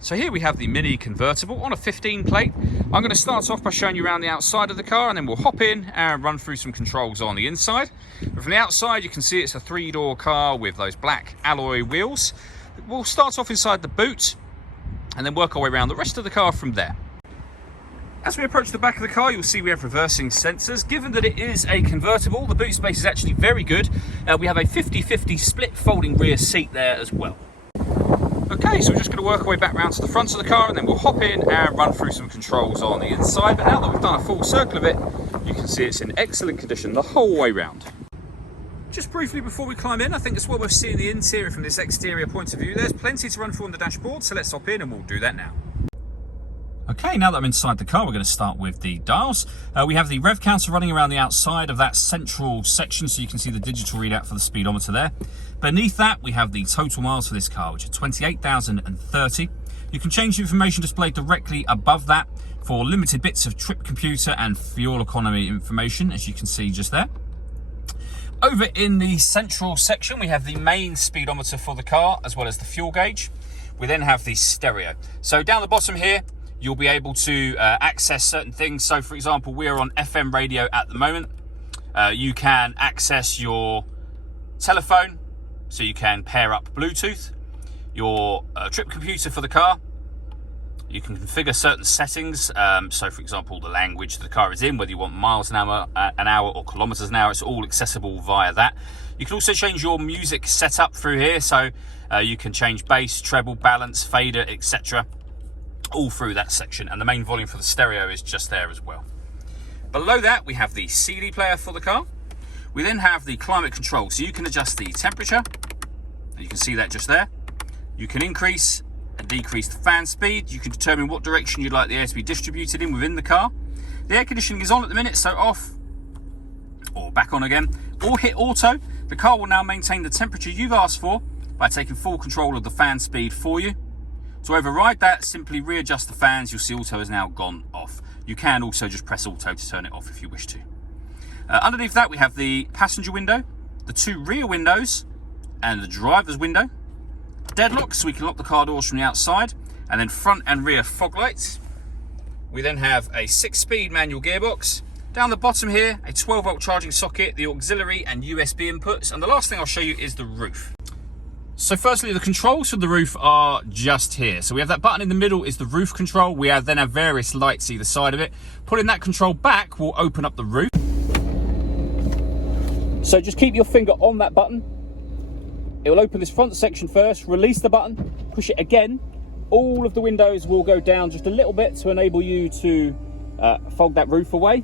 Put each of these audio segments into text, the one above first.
So here we have the Mini Convertible on a 15 plate. I'm going to start off by showing you around the outside of the car, and then we'll hop in and run through some controls on the inside. But from the outside you can see it's a 3-door car with those black alloy wheels. We'll start off inside the boot and then work our way around the rest of the car from there. As we approach the back of the car, you'll see we have reversing sensors. Given that it is a convertible, the boot space is actually very good. We have a 50-50 split folding rear seat there as well. Okay, so we're just going to work our way back round to the front of the car, and then we'll hop in and run through some controls on the inside. But now that we've done a full circle of it, you can see it's in excellent condition the whole way round. Just briefly before we climb in, I think it's well worth seeing the interior from this exterior point of view. There's plenty to run through on the dashboard, so let's hop in and we'll do that now. Okay, now that I'm inside the car, we're going to start with the dials. We have the rev counter running around the outside of that central section, so you can see the digital readout for the speedometer there. Beneath that, we have the total miles for this car, which are 28,030. You can change the information displayed directly above that for limited bits of trip computer and fuel economy information, as you can see just there. Over in the central section, we have the main speedometer for the car, as well as the fuel gauge. We then have the stereo. So down the bottom here, you'll be able to access certain things. So for example, we are on FM radio at the moment. You can access your telephone, so you can pair up Bluetooth, your trip computer for the car. You can configure certain settings. So for example, the language the car is in, whether you want miles an hour or kilometers an hour, it's all accessible via that. You can also change your music setup through here. So you can change bass, treble, balance, fader, etc. all through that section, and the main volume for the stereo is just there as well. Below that, we have the CD player for the car. We then have the climate control, so you can adjust the temperature. You can see that just there. You can increase and decrease the fan speed. You can determine what direction you'd like the air to be distributed in within the car. The air conditioning is on at the minute, so off or back on again, or hit auto. The car will now maintain the temperature you've asked for by taking full control of the fan speed for you. To override that, simply readjust the fans. You'll see auto has now gone off. You can also just press auto to turn it off if you wish to. Underneath that, we have the passenger window, the 2 rear windows, and the driver's window. Deadlock, so we can lock the car doors from the outside, and then front and rear fog lights. We then have a 6-speed manual gearbox. Down the bottom here, a 12-volt charging socket, the auxiliary and USB inputs, and the last thing I'll show you is the roof. So firstly, the controls for the roof are just here. So we have that button in the middle is the roof control. We then have various lights either side of it. Putting that control back will open up the roof. So just keep your finger on that button. It will open this front section first. Release the button, push it again. All of the windows will go down just a little bit to enable you to fold that roof away.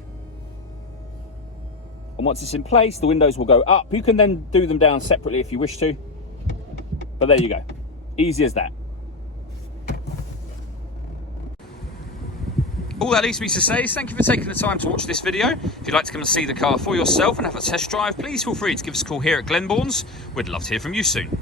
And once it's in place, the windows will go up. You can then do them down separately if you wish to. But there you go, easy as that. All that leaves me to say is thank you for taking the time to watch this video. If you'd like to come and see the car for yourself and have a test drive, please feel free to give us a call here at Glenbourne's. We'd love to hear from you soon.